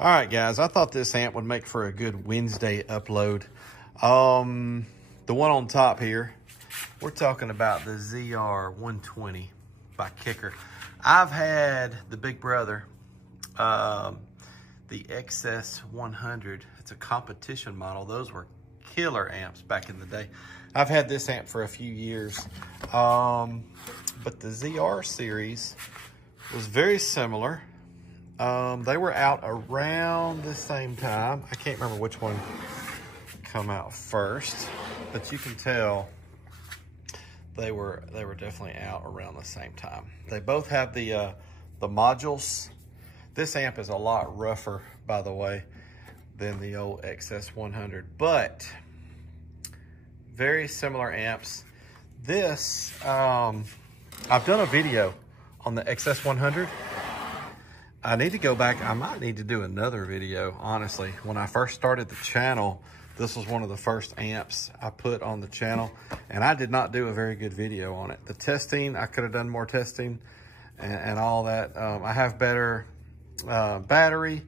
All right, guys, I thought this amp would make for a good Wednesday upload. The one on top here, we're talking about the ZR120 by Kicker. I've had the big brother, the XS100. It's a competition model. Those were killer amps back in the day. I've had this amp for a few years, but the ZR series was very similar. They were out around the same time. I can't remember which one come out first, but you can tell they were definitely out around the same time. They both have the modules. This amp is a lot rougher, by the way, than the old XS100, but very similar amps. This, I've done a video on the XS100. I need to go back. I might need to do another video, honestly. When I first started the channel, this was one of the first amps I put on the channel, and I did not do a very good video on it. The testing, I could have done more testing and all that. I have better battery,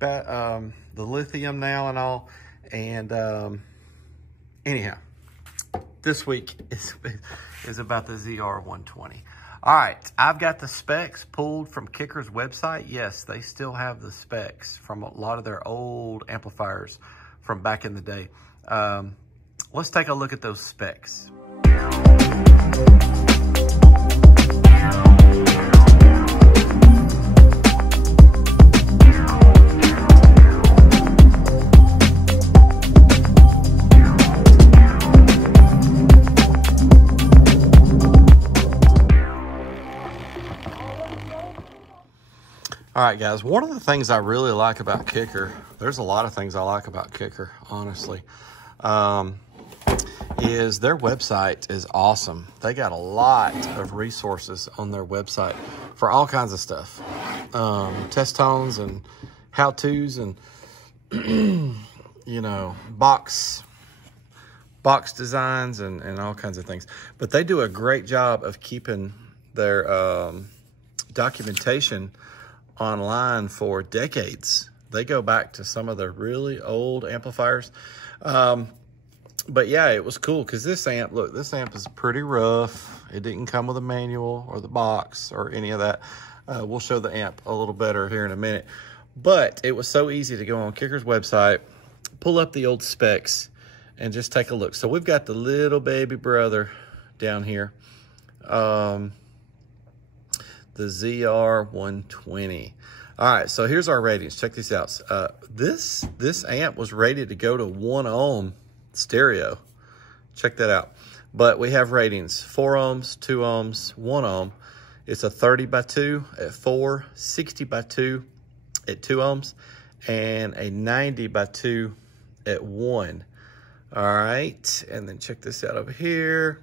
the lithium now and all. And anyhow, this week is about the ZR120. All right, I've got the specs pulled from Kicker's website. Yes, they still have the specs from a lot of their old amplifiers from back in the day. Let's take a look at those specs. All right, guys, one of the things I really like about Kicker, there's a lot of things I like about Kicker, honestly, is their website is awesome. They got a lot of resources on their website for all kinds of stuff. Test tones and how-tos and, you know, box designs and all kinds of things. But they do a great job of keeping their documentation online for decades. They go back to some of the really old amplifiers. But yeah, it was cool because this amp, look, this amp is pretty rough. It didn't come with a manual or the box or any of that. We'll show the amp a little better here in a minute. But it was so easy to go on Kicker's website, pull up the old specs, and just take a look. So we've got the little baby brother down here. The ZR120. All right, so here's our ratings. Check these out. This amp was rated to go to 1 ohm stereo. Check that out. But we have ratings: 4 ohms, 2 ohms, 1 ohm. It's a 30 by 2 at 4, 60 by 2 at 2 ohms, and a 90 by 2 at 1. All right, and then check this out over here.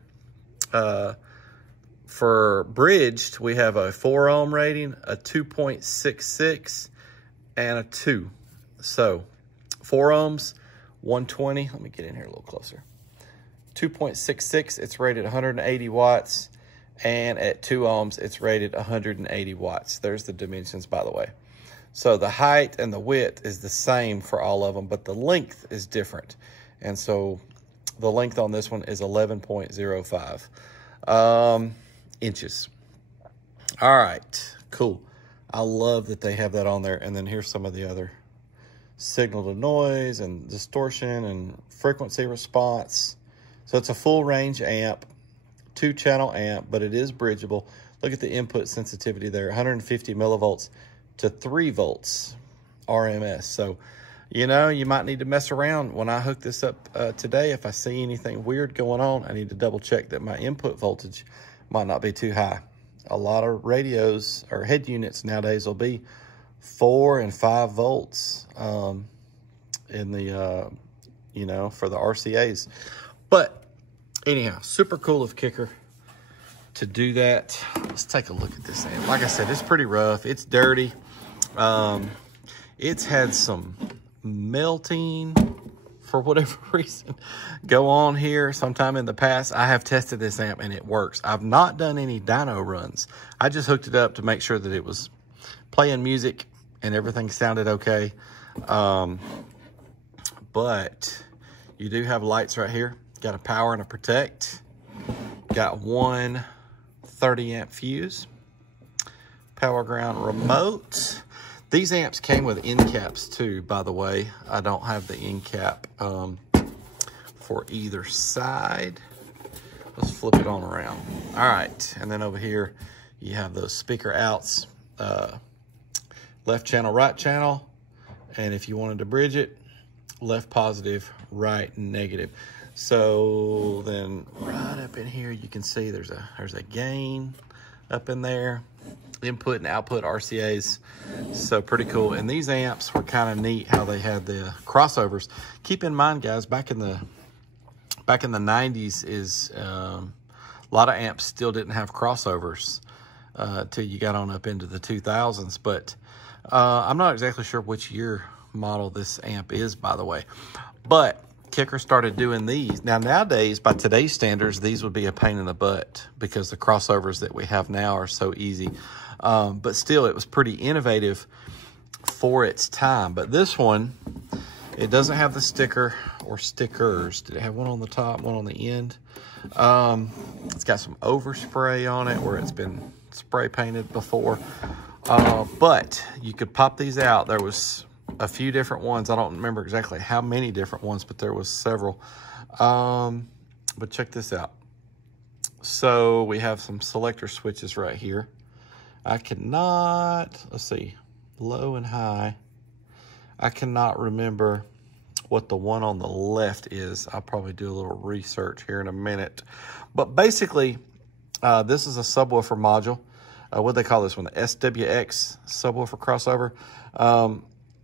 For bridged, we have a 4 ohm rating, a 2.66, and a 2. So 4 ohms, 120. Let me get in here a little closer. 2.66, it's rated 180 watts. And at 2 ohms, it's rated 180 watts. There's the dimensions, by the way. So the height and the width is the same for all of them, but the length is different. And so the length on this one is 11.05. Inches. All right, cool. I love that they have that on there. And then here's some of the other signal to noise and distortion and frequency response. So it's a full range amp, 2-channel amp, but it is bridgeable. Look at the input sensitivity there, 150 millivolts to 3 volts RMS. So, you know, you might need to mess around. When I hook this up today, if I see anything weird going on, I need to double check that my input voltage might not be too high. A lot of radios or head units nowadays will be 4 and 5 volts in the, you know, for the RCAs. But anyhow, super cool of Kicker to do that. Let's take a look at this amp. Like I said, it's pretty rough. It's dirty. It's had some melting for whatever reason go on here sometime in the past. I have tested this amp and it works. I've not done any dyno runs. I just hooked it up to make sure that it was playing music and everything sounded okay. But you do have lights right here. Got a power and a protect. Got one 30 amp fuse. Power ground remote. These amps came with end caps too, by the way. I don't have the end cap for either side. Let's flip it on around. All right, and then over here, you have those speaker outs, left channel, right channel. And if you wanted to bridge it, left positive, right negative. So then right up in here, you can see there's a gain up in there. Input and output RCAs, so pretty cool. And these amps were kind of neat how they had the crossovers. Keep in mind, guys, back in the 90s is a lot of amps still didn't have crossovers till you got on up into the 2000s. But I'm not exactly sure which year model this amp is, by the way. But Kicker started doing these. Now, nowadays, by today's standards, these would be a pain in the butt because the crossovers that we have now are so easy. But still, it was pretty innovative for its time. But this one, it doesn't have the sticker or stickers. Did it have one on the top, one on the end? It's got some overspray on it where it's been spray painted before. But you could pop these out. There was a few different ones. I don't remember exactly how many different ones, but there was several. But check this out. So we have some selector switches right here. I cannot, let's see, low and high. I cannot remember what the one on the left is. I'll probably do a little research here in a minute. But basically, this is a subwoofer module. What do they call this one? The SWX subwoofer crossover.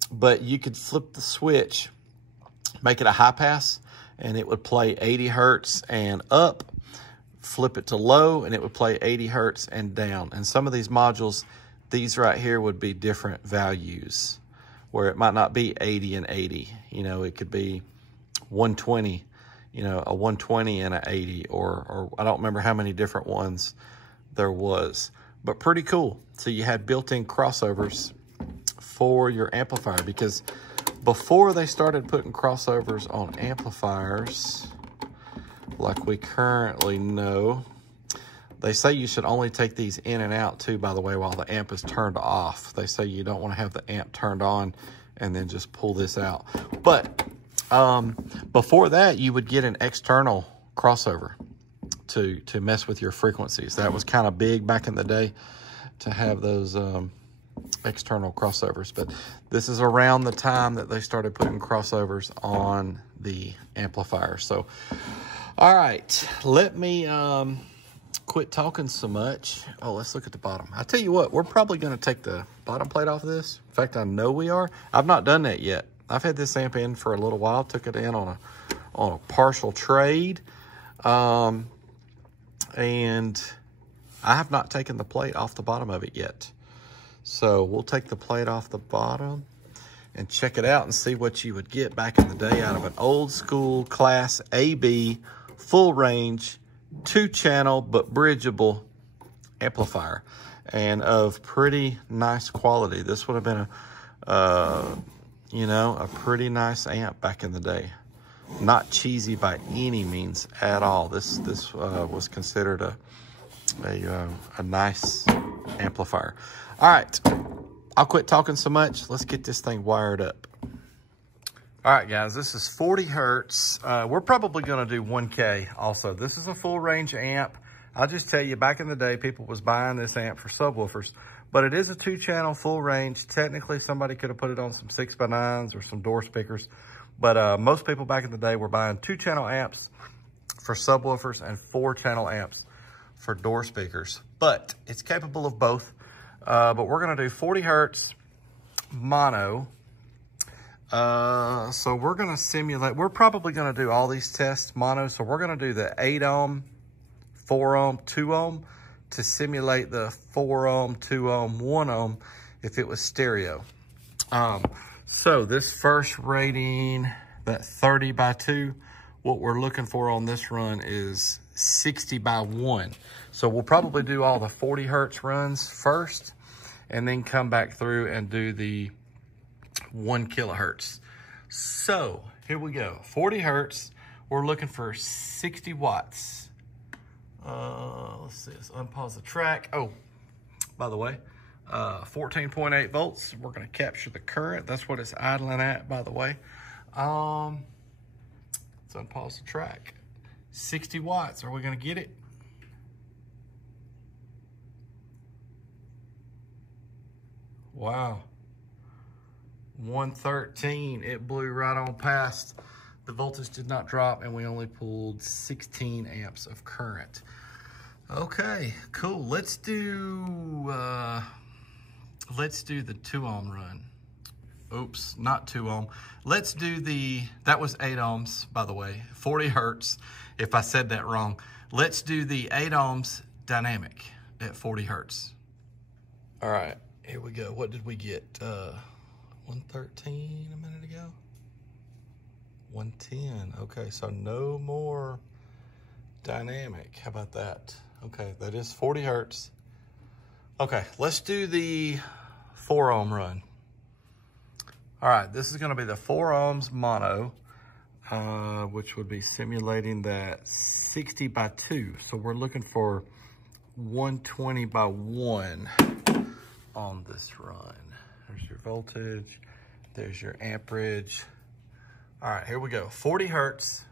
But you could flip the switch, make it a high pass, and it would play 80 hertz and up. Flip it to low, and it would play 80 hertz and down. And some of these modules, these right here would be different values, where it might not be 80 and 80. You know, it could be 120, you know, a 120 and an 80, or I don't remember how many different ones there was. But pretty cool. So you had built-in crossovers for your amplifier, because before they started putting crossovers on amplifiers, like we currently know, they say you should only take these in and out too, by the way, while the amp is turned off. They say you don't want to have the amp turned on and then just pull this out. But before that, you would get an external crossover to mess with your frequencies. That was kind of big back in the day, to have those external crossovers. But this is around the time that they started putting crossovers on the amplifier. So all right, let me quit talking so much. Oh, let's look at the bottom. I tell you what, we're probably going to take the bottom plate off of this. In fact, I know we are. I've not done that yet. I've had this amp in for a little while. Took it in on a partial trade, and I have not taken the plate off the bottom of it yet. So we'll take the plate off the bottom and check it out and see what you would get back in the day out of an old school Class AB full range 2-channel but bridgeable amplifier, and of pretty nice quality. This would have been a pretty nice amp back in the day. Not cheesy by any means at all. This was considered a nice amplifier. All right, I'll quit talking so much. Let's get this thing wired up. All right, guys, this is 40 hertz. We're probably gonna do 1K also. This is a full range amp. I'll just tell you, back in the day, people was buying this amp for subwoofers, but it is a 2-channel full range. Technically, somebody could have put it on some 6x9s or some door speakers, but most people back in the day were buying 2-channel amps for subwoofers and 4-channel amps for door speakers. But it's capable of both. But we're gonna do 40 hertz mono. So we're gonna simulate, we're probably gonna do all these tests mono. So we're gonna do the 8 ohm, 4 ohm, 2 ohm to simulate the 4 ohm, 2 ohm, 1 ohm if it was stereo. So this first rating, that 30/2, what we're looking for on this run is 60/1. So we'll probably do all the 40 hertz runs first, and then come back through and do the 1 kilohertz. So here we go, 40 hertz. We're looking for 60 watts. Let's see, let's unpause the track. Oh, by the way, 14.8 volts. We're gonna capture the current. That's what it's idling at, by the way. Let's unpause the track. 60 watts, are we gonna get it? Wow, 113, it blew right on past. The voltage did not drop and we only pulled 16 amps of current. Okay, cool. Let's do the 2 ohm run. Oops, not 2 ohm. Let's do that was 8 ohms, by the way, 40 hertz, if I said that wrong. Let's do the 8 ohms dynamic at 40 hertz. All right, here we go. What did we get? 113 a minute ago? 110, okay, so no more dynamic. How about that? Okay, that is 40 hertz. Okay, let's do the 4 ohm run. All right, this is gonna be the 4 ohms mono, which would be simulating that 60 by 2. So we're looking for 120 by 1 on this run. There's your voltage, there's your amperage. All right, here we go. 40 hertz,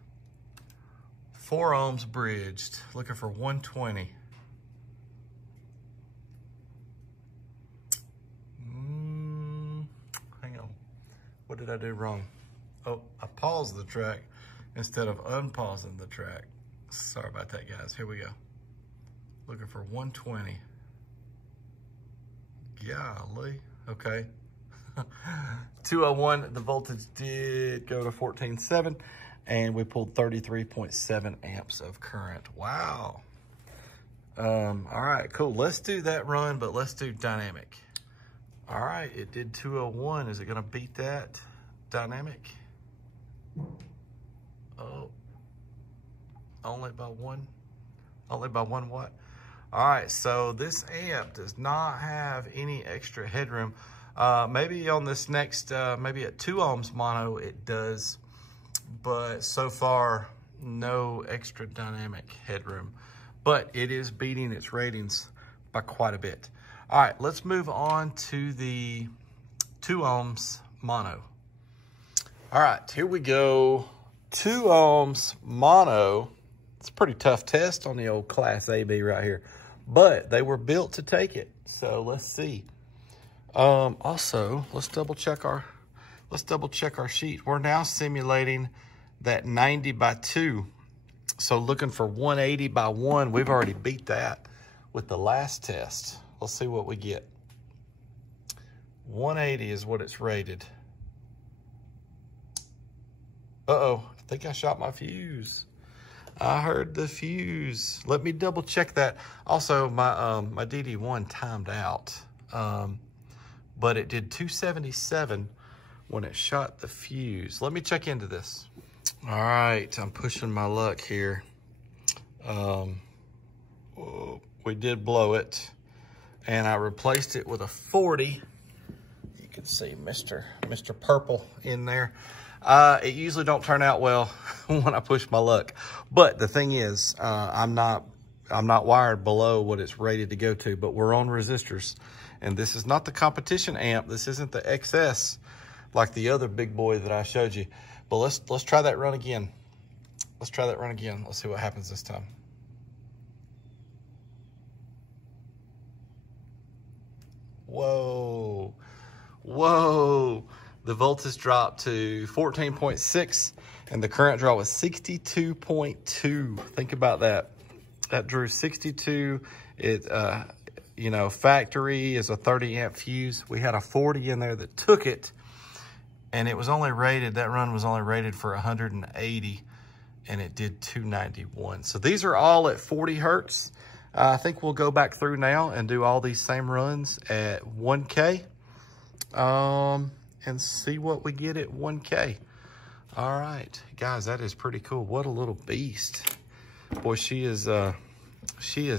4 ohms bridged, looking for 120. Hang on, what did I do wrong? Oh, I paused the track instead of unpausing the track. Sorry about that, guys. Here we go. Looking for 120. Golly, okay. 201, the voltage did go to 14.7 and we pulled 33.7 amps of current. Wow. All right, cool. Let's do that run, but let's do dynamic. All right, it did 201. Is it gonna beat that dynamic? Oh, only by 1 watt. All right, so this amp does not have any extra headroom. Maybe on this next, maybe at 2 ohms mono, it does, but so far, no extra dynamic headroom. But it is beating its ratings by quite a bit. All right, let's move on to the 2 ohms mono. All right, here we go. 2 ohms mono. It's a pretty tough test on the old Class AB right here, but they were built to take it. So let's see. Also, let's double check our sheet. We're now simulating that 90 by 2. So looking for 180 by 1. We've already beat that with the last test. Let's see what we get. 180 is what it's rated. Uh-oh, I think I shot my fuse. I heard the fuse. Let me double check that. Also, my DD1 timed out. But it did 277 when it shot the fuse. Let me check into this. All right, I'm pushing my luck here. We did blow it, and I replaced it with a 40. You can see Mr. Purple in there. It usually don't turn out well when I push my luck, but the thing is, I'm not wired below what it's rated to go to, but we're on resistors. And this is not the competition amp. This isn't the XS like the other big boy that I showed you. But let's try that run again. Let's try that run again. Let's see what happens this time. Whoa. Whoa. The voltage dropped to 14.6 and the current draw was 62.2. Think about that. That drew 62. You know, factory is a 30 amp fuse. We had a 40 in there that took it, and it was only rated, that run was only rated for 180, and it did 291. So these are all at 40 hertz. I think we'll go back through now and do all these same runs at 1K, and see what we get at 1K. All right, guys, that is pretty cool. What a little beast. Boy, she is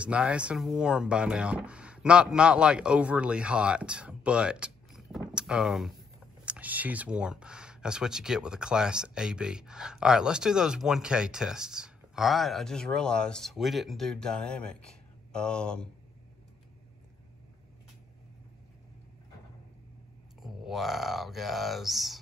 nice and warm by now. Not like overly hot, but she's warm. That's what you get with a Class AB. All right, let's do those 1K tests. All right, I just realized we didn't do dynamic. Wow, guys.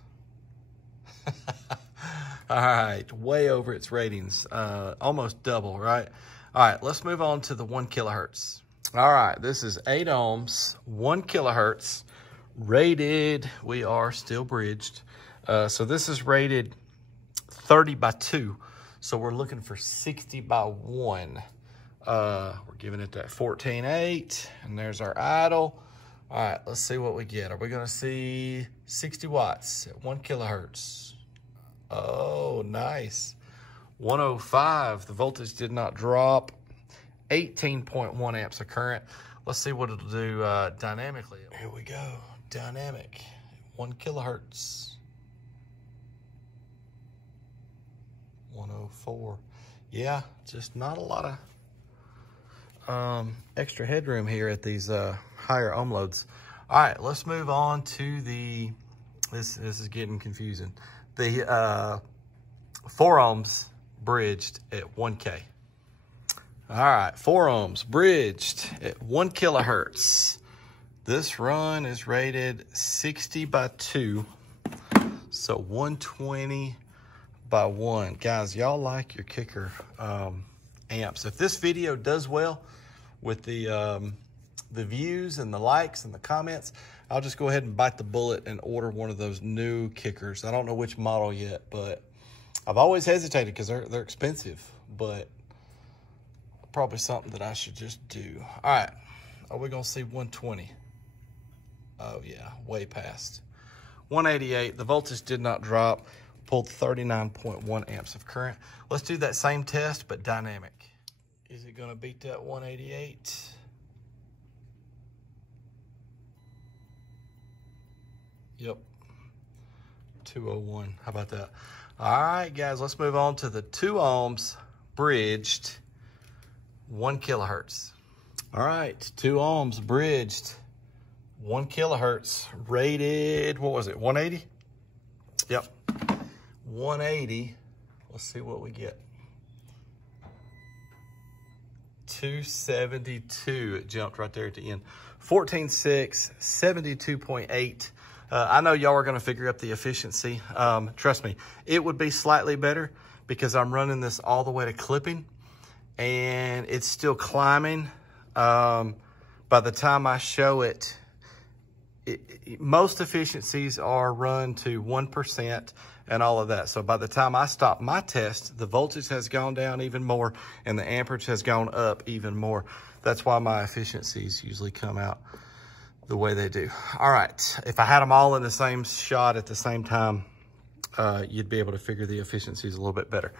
All right, way over its ratings, almost double, right? All right, let's move on to the 1 kilohertz. All right, this is 8 ohms, 1 kilohertz, rated, we are still bridged. So this is rated 30/2. So we're looking for 60/1. We're giving it that 14.8, and there's our idle. All right, let's see what we get. Are we gonna see 60 watts at 1 kilohertz? Oh, nice. 105, the voltage did not drop. 18.1 amps of current. Let's see what it'll do dynamically. Here we go, dynamic, 1 kilohertz. 104. Yeah, just not a lot of extra headroom here at these higher ohm loads. All right, let's move on to the, this is getting confusing. The 4 ohms bridged at 1K. All right, 4 ohms bridged at 1 kilohertz. This run is rated 60/2, so 120/1. Guys, y'all like your kicker amps. If this video does well with the views and the likes and the comments, I'll just go ahead and bite the bullet and order one of those new kickers. I don't know which model yet, but I've always hesitated because they're expensive, but probably something that I should just do. All right, are we gonna see 120? Oh yeah, way past. 188, the voltage did not drop, pulled 39.1 amps of current. Let's do that same test, but dynamic. Is it gonna beat that 188? Yep, 201, how about that? All right, guys, let's move on to the 2 ohms bridged 1 kilohertz. All right, 2 ohms bridged 1 kilohertz, rated, what was it, 180? Yep, 180. Let's see what we get. 272, it jumped right there at the end. 14.6, 72.8. I know y'all are gonna figure up the efficiency. Trust me, it would be slightly better because I'm running this all the way to clipping and it's still climbing. By the time I show it, most efficiencies are run to 1% and all of that. So by the time I stop my test, the voltage has gone down even more and the amperage has gone up even more. That's why my efficiencies usually come out the way they do. All right, if I had them all in the same shot at the same time, you'd be able to figure the efficiencies a little bit better.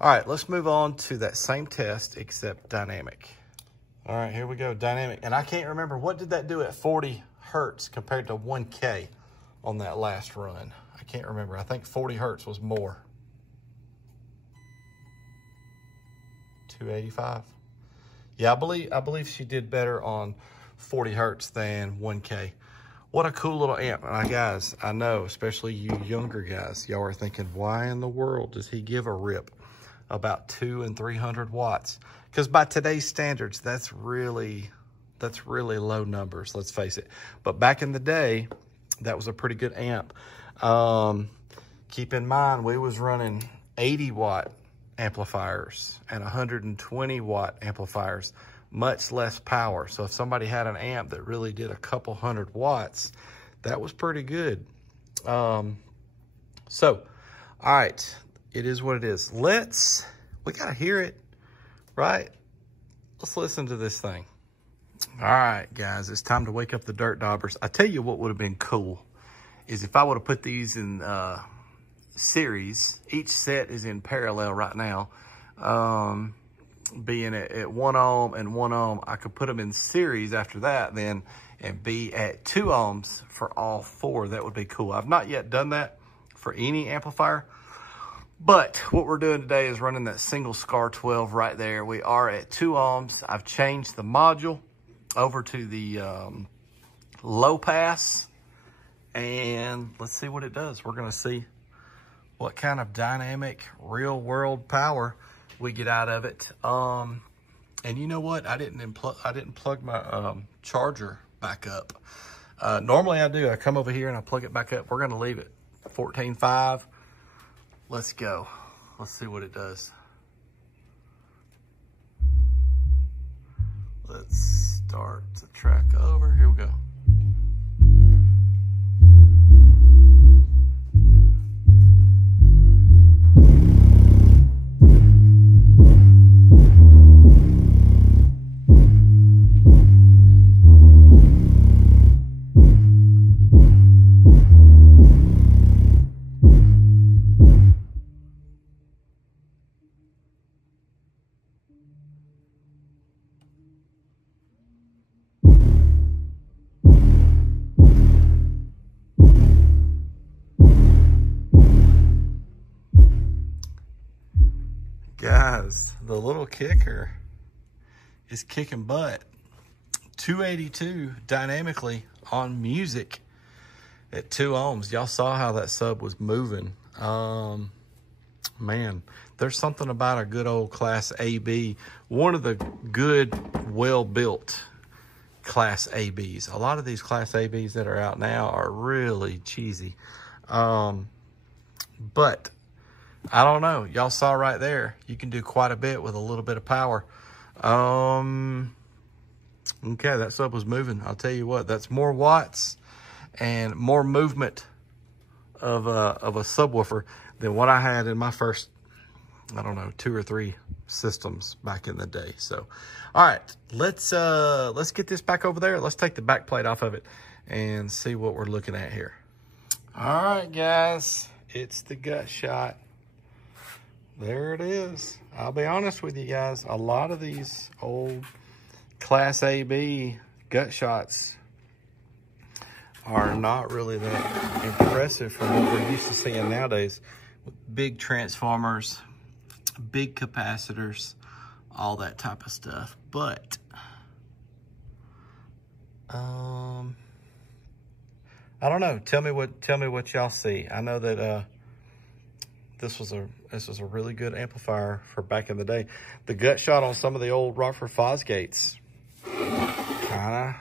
All right, let's move on to that same test except dynamic. All right, here we go, dynamic. And I can't remember, what did that do at 40 hertz compared to 1K on that last run? I can't remember. I think 40 hertz was more. 285. Yeah, I believe she did better on 40 hertz than 1K. What a cool little amp. And guys, I know, especially you younger guys, y'all are thinking, why in the world does he give a rip about 200 and 300 watts? Because by today's standards, that's really low numbers, let's face it. But back in the day, that was a pretty good amp. Keep in mind, we was running 80 watt amplifiers and 120 watt amplifiers, much less power. So if somebody had an amp that really did a couple 100 watts, that was pretty good. All right, it is what it is. We gotta hear it, right? Let's listen to this thing. All right, guys, it's time to wake up the dirt daubers. I tell you what would have been cool is if I would have put these in series. Each set is in parallel right now. Being at 1 ohm and 1 ohm, I could put them in series after that then and be at 2 ohms for all 4. That would be cool. I've not yet done that for any amplifier, but what we're doing today is running that single SCAR 12 right there. We are at 2 ohms. I've changed the module. over to the low pass, and let's see what it does. We're gonna see what kind of dynamic real world power we get out of it. And you know what? I didn't plug my charger back up. Normally I do. I come over here and I plug it back up. We're gonna leave it 14.5. Let's go. Let's see what it does. Let's start the track over. Here we go. Guys, the little kicker is kicking butt. 282 dynamically on music at 2 ohms. Y'all saw how that sub was moving. Man, there's something about a good old Class AB. One of the good, well-built Class ABs. A lot of these Class ABs that are out now are really cheesy. But I don't know. Y'all saw right there. You can do quite a bit with a little bit of power. Okay, that sub was moving. I'll tell you what, that's more watts and more movement of a subwoofer than what I had in my first, I don't know, 2 or 3 systems back in the day. So, all right, let's get this back over there. Let's take the back plate off of it and see what we're looking at here. All right, guys, it's the gut shot. There it is. I'll be honest with you guys, a lot of these old Class AB gut shots are not really that impressive from what we're used to seeing nowadays. With big transformers, big capacitors, all that type of stuff. But I don't know. Tell me what y'all see. I know that this was a really good amplifier for back in the day. The gut shot on some of the old Rockford Fosgates, kind of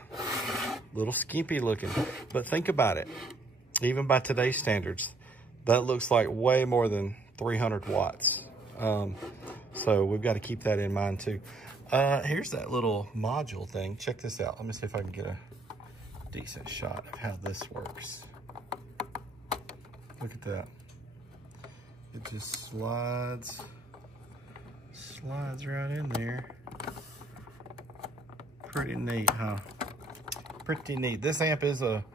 little skimpy looking. But think about it. Even by today's standards, that looks like way more than 300 watts. So we've got to keep that in mind too. Here's that little module thing. Check this out. Let me see if I can get a decent shot of how this works. Look at that. It just slides right in there. Pretty neat, huh? Pretty neat. This amp is a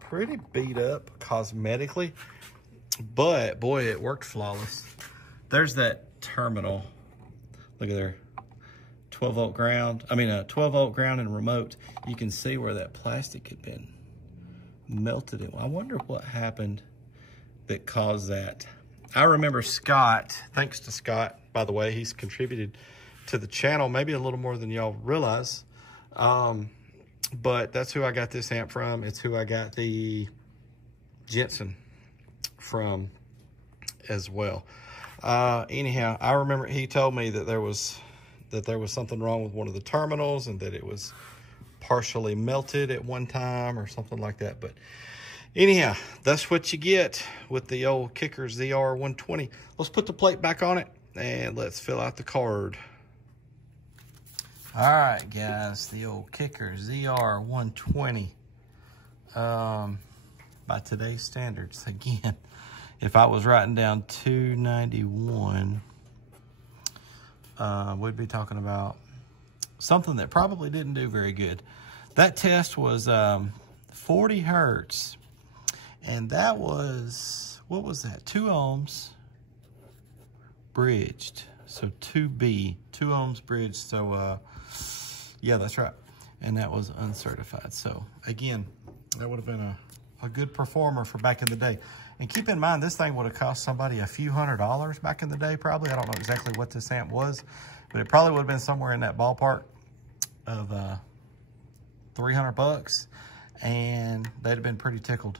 pretty beat up cosmetically, but boy, it worked flawless. There's that terminal. Look at there. 12 volt ground. I mean, a 12 volt ground and remote. You can see where that plastic had been melted. I wonder what happened that caused that. I remember Scott, thanks to Scott, by the way, he's contributed to the channel, maybe a little more than y'all realize. But that's who I got this amp from. It's who I got the Jensen from as well. Anyhow, I remember he told me that there was something wrong with one of the terminals and that it was partially melted at one time or something like that. But anyhow, that's what you get with the old Kicker ZR120. Let's put the plate back on it and let's fill out the card. All right, guys, the old Kicker ZR120. By today's standards, again, if I was writing down 291, we'd be talking about something that probably didn't do very good. That test was 40 hertz. And that was, what was that? 2 ohms bridged. So 2B, 2 ohms bridged. So, yeah, that's right. And that was uncertified. So, again, that would have been a good performer for back in the day. And keep in mind, this thing would have cost somebody a few $100s back in the day, probably. I don't know exactly what this amp was, but it probably would have been somewhere in that ballpark of $300 bucks, and they'd have been pretty tickled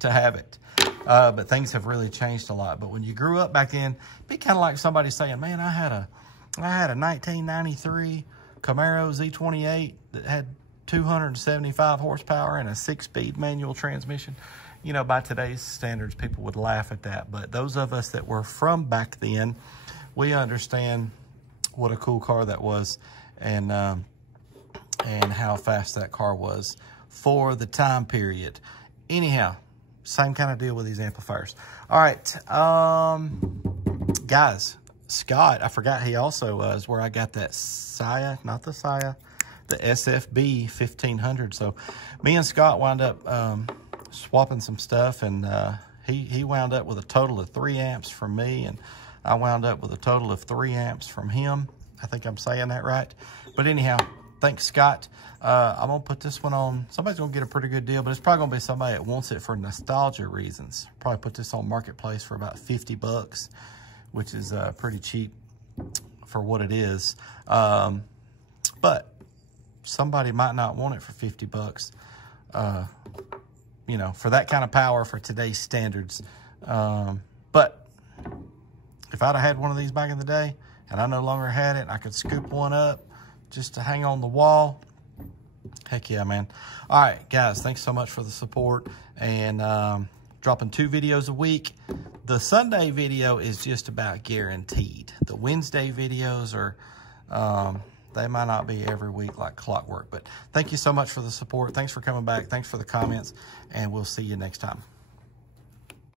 to have it. But things have really changed a lot. But when you grew up back then, it'd be kind of like somebody saying, man, I had a 1993 Camaro Z28 that had 275 horsepower and a 6-speed manual transmission. You know, by today's standards, people would laugh at that. But those of us that were from back then, we understand what a cool car that was, and how fast that car was for the time period. Anyhow, same kind of deal with these amplifiers. All right, guys, Scott, I forgot he also is where I got that Saya, not the Saya, the SFB 1500. So me and Scott wound up swapping some stuff, and he wound up with a total of 3 amps from me, and I wound up with a total of 3 amps from him. I think I'm saying that right. But anyhow, thanks, Scott. I'm going to put this one on. Somebody's going to get a pretty good deal, but it's probably going to be somebody that wants it for nostalgia reasons. Probably put this on Marketplace for about 50 bucks, which is pretty cheap for what it is. But somebody might not want it for 50 bucks. You know, for that kind of power for today's standards. But if I'd have had one of these back in the day and I no longer had it, I could scoop one up just to hang on the wall. Heck yeah, man. All right, guys, thanks so much for the support, and dropping 2 videos a week. The Sunday video is just about guaranteed. The Wednesday videos are, they might not be every week like clockwork, but thank you so much for the support. Thanks for coming back. Thanks for the comments, and we'll see you next time.